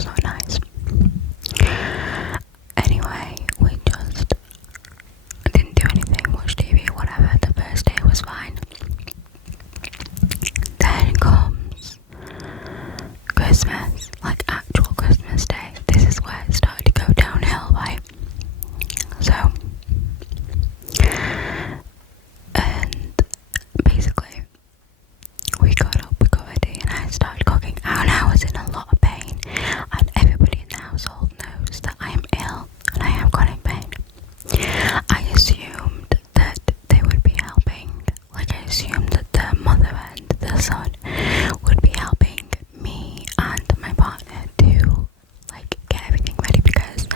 was not nice. Anyway, we just didn't do anything, watch TV, whatever. The first day was fine. Then comes Christmas, like actual Christmas Day. This is where it started to go downhill, right? So, and basically, we got up, we got ready, and I started cooking. And I was in a lot of pain, and everybody in the household knows that I am ill and I have chronic pain. I assumed that they would be helping, like I assumed that the mother and the son would be helping me and my partner to like get everything ready, because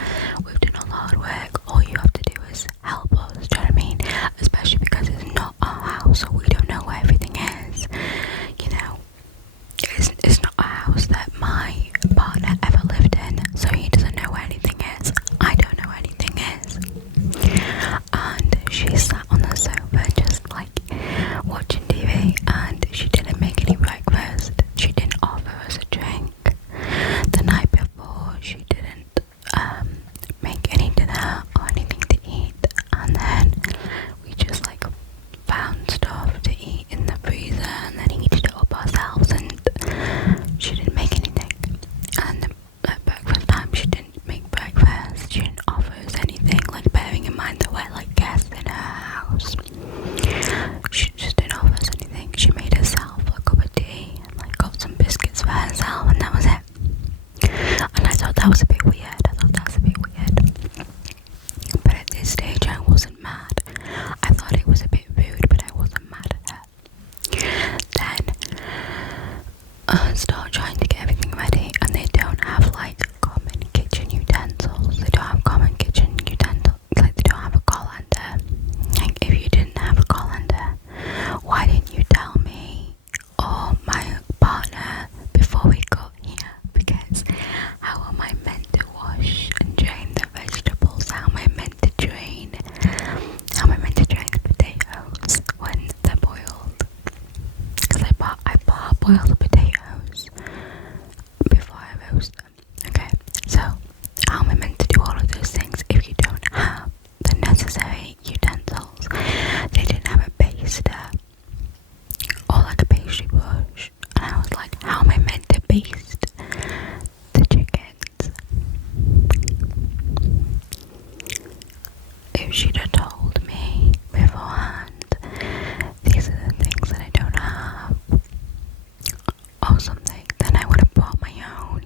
we've done a lot of work. All you have to do is help us, do you know what I mean? Especially because it's not our house, so we don't know where everything is. You know, it's not a house that my partner ever lived in, so he doesn't know where anything is. I don't know where anything is. And she sat on the sofa just like watching TV, and she didn't make any breakfast. She didn't offer us a drink. The night before, she didn't make any dinner or anything to eat. And then we just like found stuff to eat in the freezer and then heated it up ourselves, and she didn't make anything. And at breakfast time, she didn't make breakfast. She didn't offer us anything, like bearing in mind that we're like guests in her house. She just didn't offer us anything. She made herself a cup of tea and like got some biscuits for herself, and that was it. And I thought that was a bit weird. But at this stage I wasn't mad. I thought it was a bit rude, but I wasn't mad at her. Then start trying to get everything ready, and they don't have like common kitchen utensils. They don't have common kitchen utensils. Like they don't have a colander. Like if you didn't have a colander, why didn't you tell me or my partner before we got here? Because how am I meant to wash and drain the vegetables? How am I meant to drain the potatoes when they're boiled? Because I boil the potatoes before I roast them. Okay, so how am I meant to do all of those things if you don't have the necessary utensils? They didn't have a baster or like a pastry brush, and I was like, how am I meant to baste the chickens? If she'd have told me beforehand, these are the things that I don't have or something, then I would have brought my own.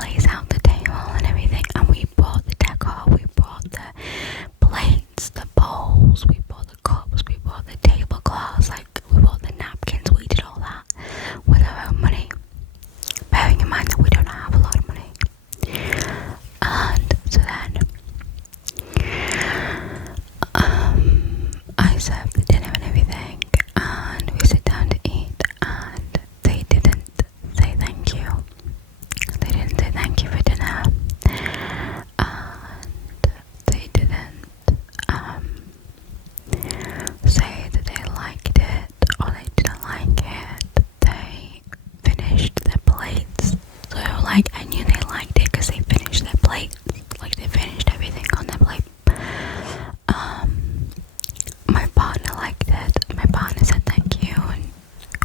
lays out the table and everything, and we brought the decor, we brought the plates, the bowls, we brought the cups, we brought the tablecloths, like we bought the napkins, we did all that with our own money, bearing in mind that we don't have a lot of money. And so then I served the dinner and everything, and we sit down to eat, and they didn't say thank you. They didn't say thank you for dinner, and they didn't say that they liked it or they didn't like it. They finished their plates. So like I knew they liked it because they finished their plates. Like they finished everything on their plate. My partner liked it. My partner said thank you and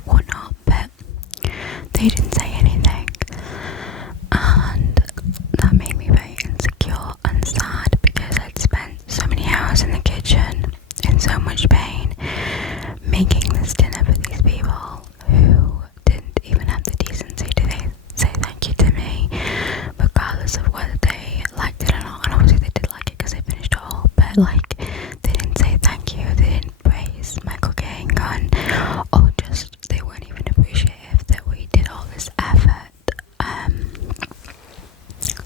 whatnot, but they didn't say anything. And that made me very insecure and sad because I'd spent so many hours in the kitchen in so much pain making this dinner for these people who didn't even have the decency to say thank you to me, regardless of whether they liked it or not. And obviously they did like it because they finished it all, but like they didn't say thank you, they didn't praise my cooking, or just they weren't even appreciative that we did all this effort.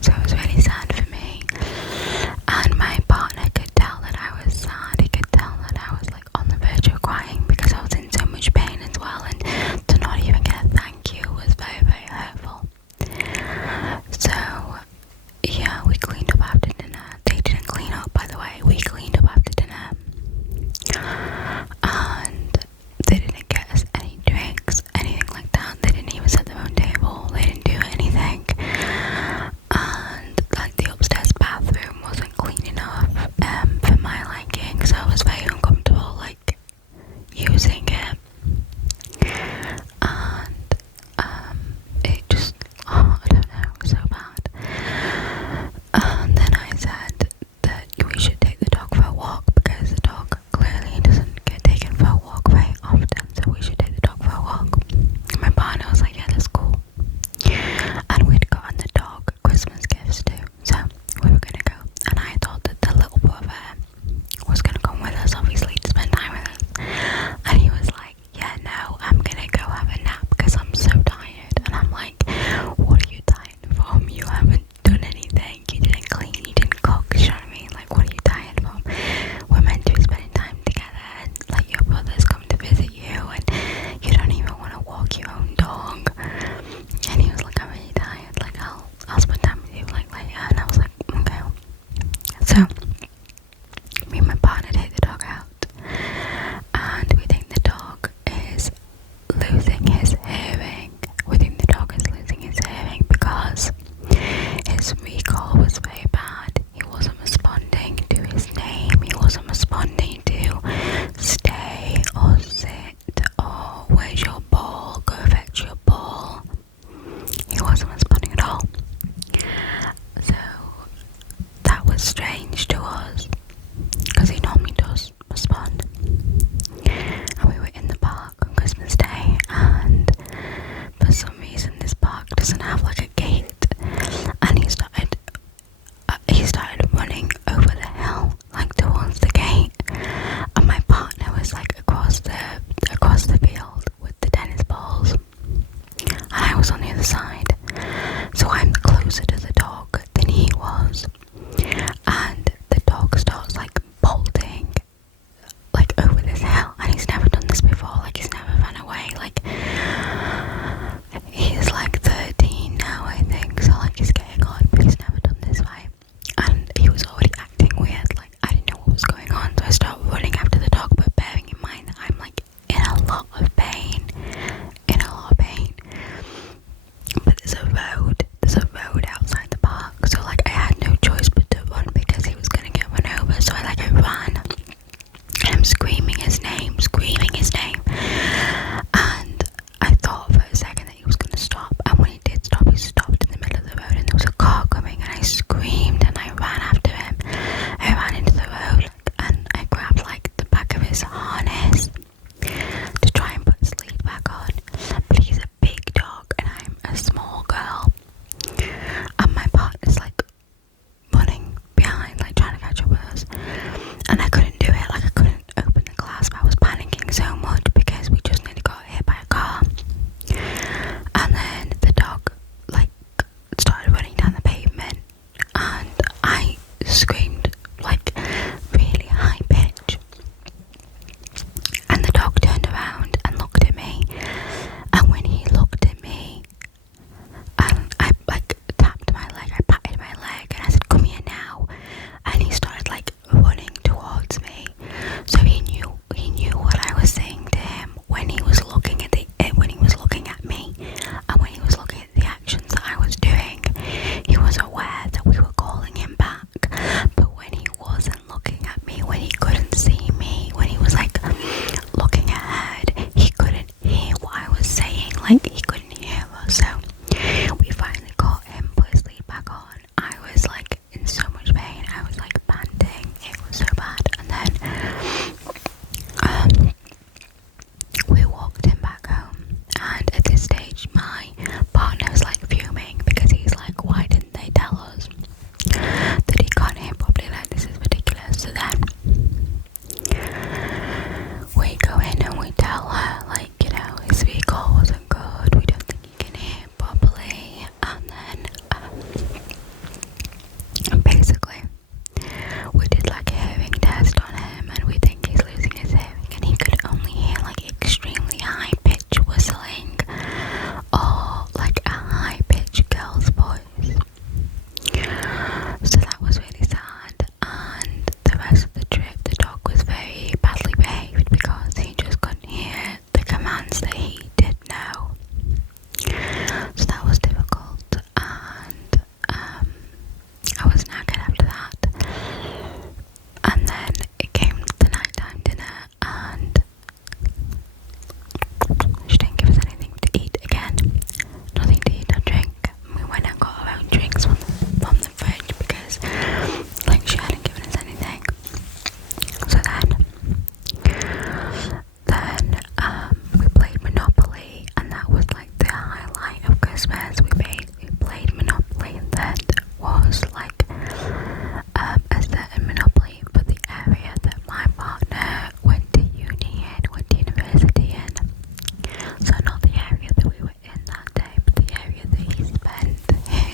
So it was really sad for me, and my partner could tell that I was sad. He could tell that I was like on the verge of crying because I was in so much pain as well, and to not even get a thank you was very, very hurtful. So yeah, we cleaned up after dinner. They didn't clean up, by the way. We cleaned up after dinner, and they didn't get us any drinks, anything like that. They didn't even set their own table. They didn't do anything. And like the upstairs bathroom wasn't clean enough for my liking, so I was very uncomfortable like using it. And it just, I don't know, it was so bad. And then I said that we should take the dog for a walk because the dog clearly doesn't get taken for a walk very often, so we should take the dog for a walk. And my partner was like, yeah, that's cool. And we'd gotten the dog Christmas gifts too, so we were gonna go. And I thought that the little brother was gonna come with us, obviously, to spend time with us. And he was like, yeah, no, I'm gonna go have a nap because I'm so tired. And I'm like, what are you tired from? You haven't done anything. You didn't clean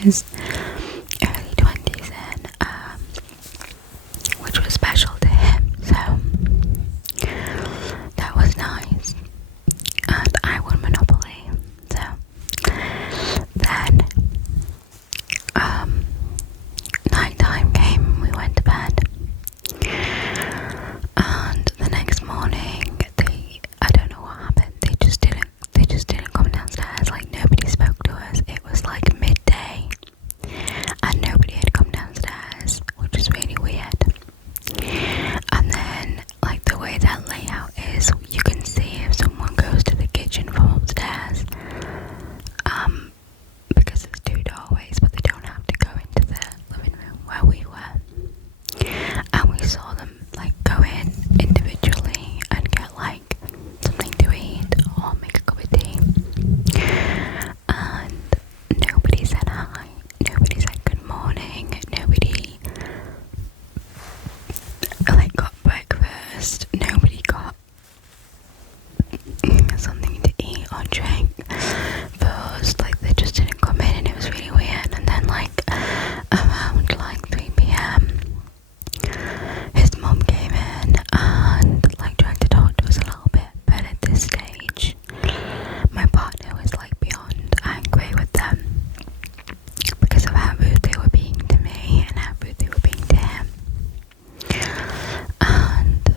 his early 20s in, which was special to him, so that was nice. And I won Monopoly, so then night time came, we went to bed, and the next morning I don't know what happened, they just didn't come downstairs. Like, nobody spoke to us. It was like midday and nobody had come downstairs, which was really weird. And then, like, the way that layout is, you can see if someone goes to the kitchen from upstairs, because it's two doorways, but they don't have to go into the living room where we were. And we saw them like go in individually and get like something to eat or make a cup of tea. And nobody said hi, nobody said good morning, nobody like got breakfast, nobody got something to eat or drink first. Like, they just didn't come in, and it was really weird. And then like around like 3 p.m. his mum came in and like tried to talk to us a little bit, but at this stage my partner was like beyond angry with them because of how rude they were being to me and how rude they were being to him. And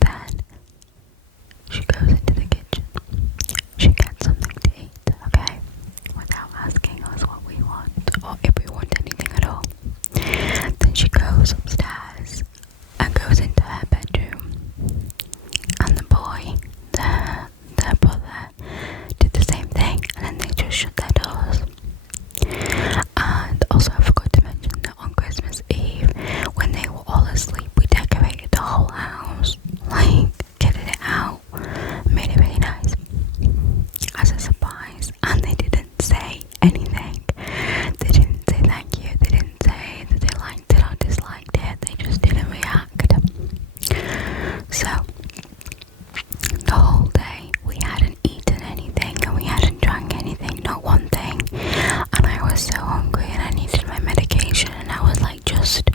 then she goes into the kitchen, she gets something to eat, okay, without asking us what we want or if we want anything at all. Then she goes upstairs and goes into her bedroom, and the boy, their brother, did the same thing, and then they just shut their doors. And also, I forgot to mention that on Christmas Eve, when they were all asleep, we decorated the whole house, like kitted it out, made it really nice as a surprise. And they didn't say anything. They didn't say thank you. They didn't say that they liked it or disliked it. They just didn't react. So the whole day we hadn't eaten anything and we hadn't drank anything, not one thing. And I was so hungry and I needed my medication, and I was like just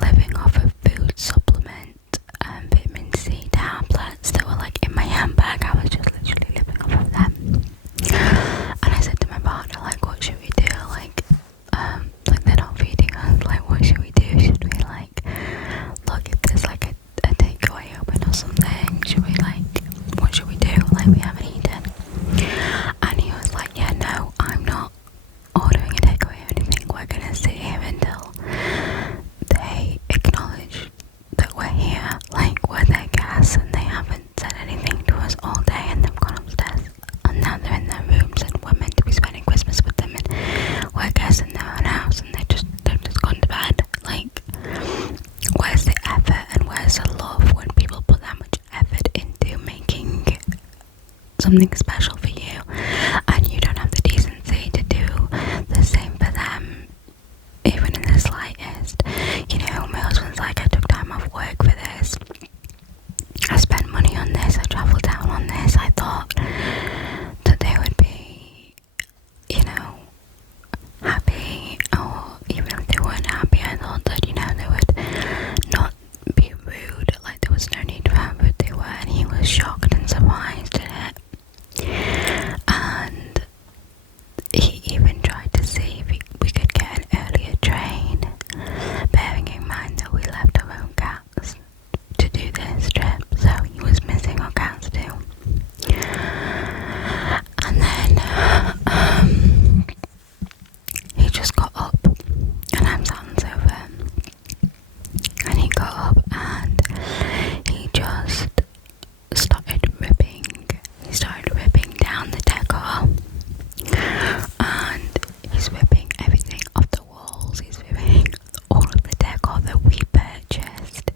living off a food supplement and vitamin C tablets that were like in my handbag. I was just literally living off of them. And I said to my partner, like, what should we do? Like they're not feeding us. Like, what should we do? Should we like look if there's like a takeaway open or something? Should we like, what should we do? Like, we haven't eaten. And he was like, yeah, no, I'm not ordering a takeaway or anything. We're gonna sit here until they acknowledge that we're here, like we're their guests, and they haven't said anything to us all day, and they've gone upstairs and now they're in their rooms and we're meant to be spending Christmas with them, and we're guests in their own house, and they've just gone to bed. Like, where's the effort and where's the love when people put that much effort into making something special for you and you don't have the decency to do the same for them, even in the slightest? You know, my husband's like, I took time off work for this, I spent money on this, I travelled down on this. I thought that they would be, you know, happy, or even if they weren't happy, I thought that, you know, they would not be rude. Like, there was no need for how rude they were, and he was shocked and surprised at it. And he even tried to see if we could get an earlier train, bearing in mind that we left our own cats to do this trip, so he was missing our cats too. And then he just got up, and I'm sat on the sofa, and he got up and he just started ripping down the decor, and he's ripping everything off the walls. He's ripping all of the decor that we purchased.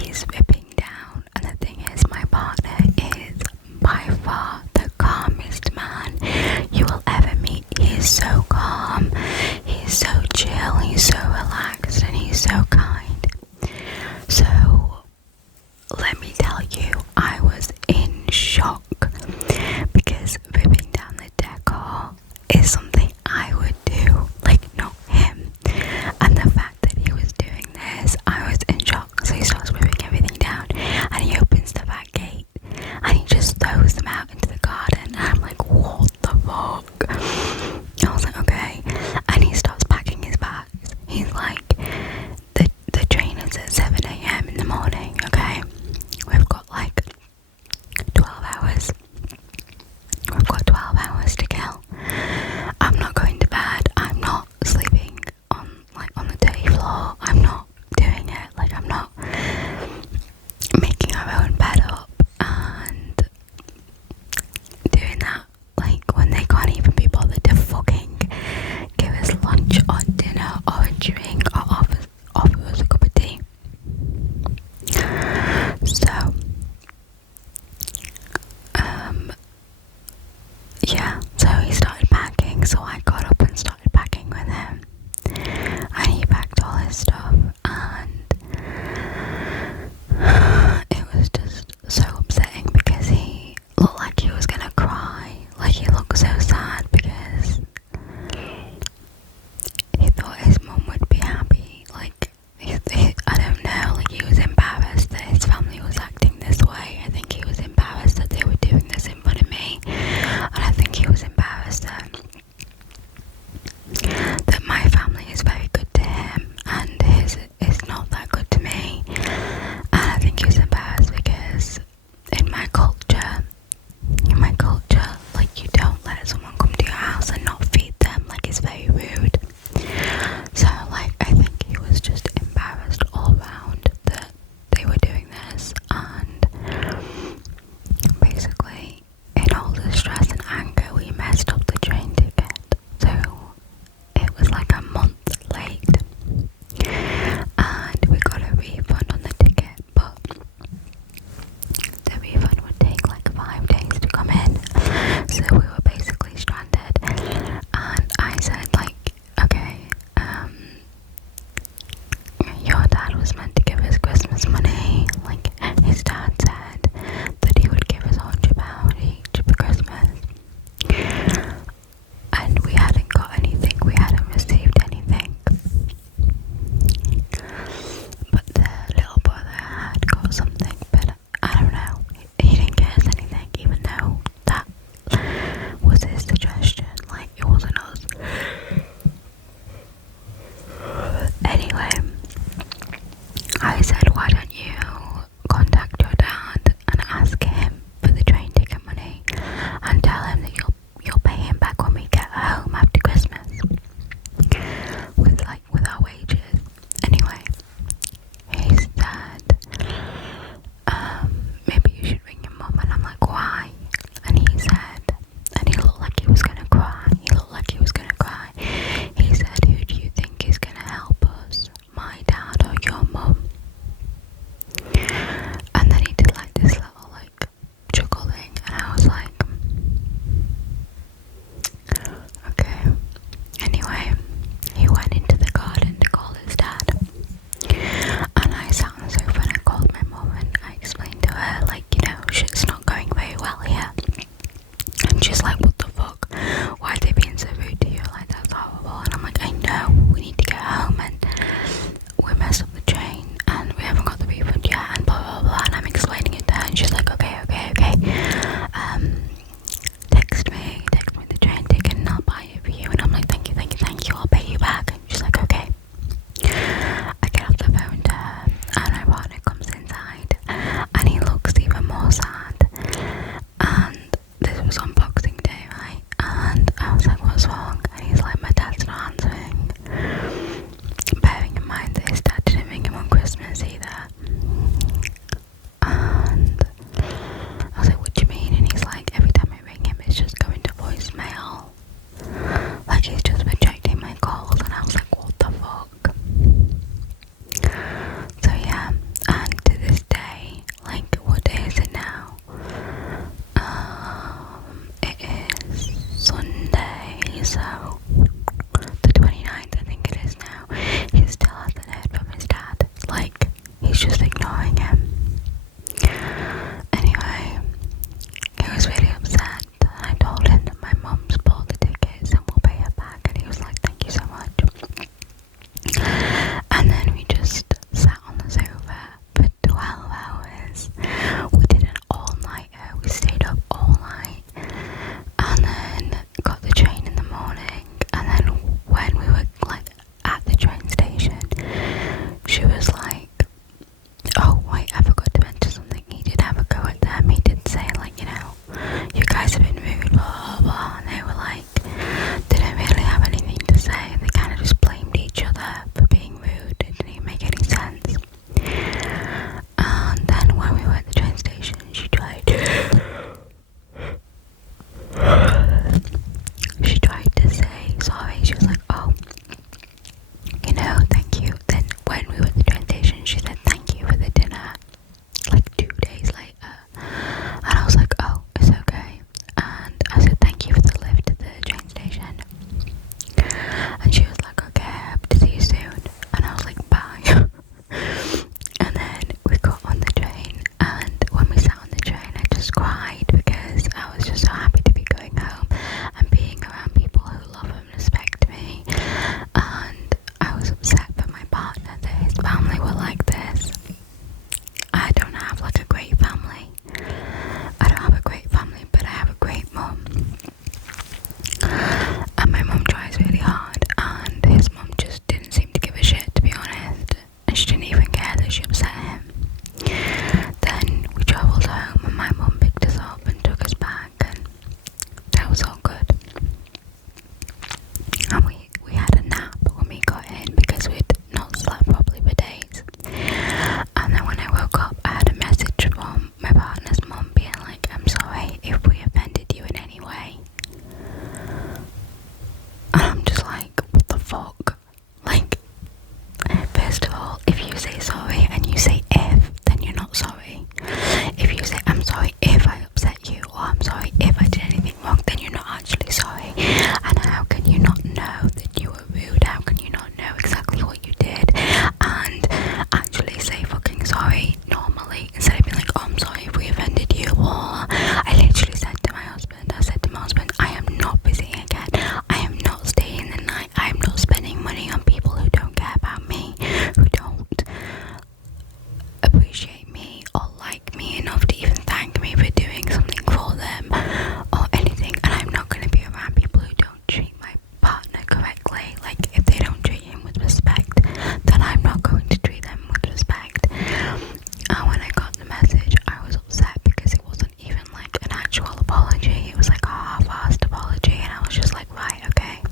He's ripping down, and the thing is, my partner is by far the calmest man you will ever meet. He is so calm, he's so chill, he's so relaxed, and he's so kind. So let me tell you, I was in shock, because ripping down the decor is something I would do, like not him. And the fact that he was doing this, I was in shock. So he starts moving everything down and he opens the back gate and he just throws them out into the garden, and I'm like, what the fuck? I was like, okay. And he starts packing his bags. He's like, the train is at 7 a.m. in the morning, okay? We've got like 12 hours. We've got 12 hours to kill. I'm not going to bed and we had a nap when we got in because we'd not slept properly for days. And then when I woke up, I had a message from my partner's mum being like, I'm sorry if we offended you in any way. And I'm just like, what the fuck? Like, first of all, if you say sorry and you say if, then you're not sorry. If you say I'm sorry if I upset you, or I'm sorry if I did anything wrong, then you're not actually sorry. And how can you not know that you were rude? How can you not know exactly what you did and actually say fucking sorry normally instead of being like, oh, I'm sorry if we offended you? Or I literally said to my husband, I am not visiting again. I am not staying the night. I am not spending money on people who don't care about me, who don't appreciate me or like me enough to even thank me for doing something for them or anything. And I'm not going to be around people who don't treat my partner correctly. Like, if they don't treat him with respect, then I'm not going to treat them with respect. And when I got the message, I was upset because it wasn't even like an actual apology. It was like a half-assed apology, and I was just like, right, okay.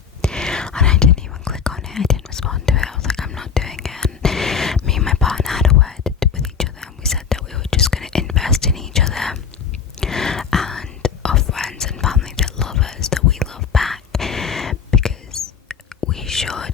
And I didn't even click on it. I didn't respond to it. I was like, I'm not doing it. And me and my partner had a word with each other, and we said that we were just going to invest in each other and our friends and family that love us, that we love back, because we should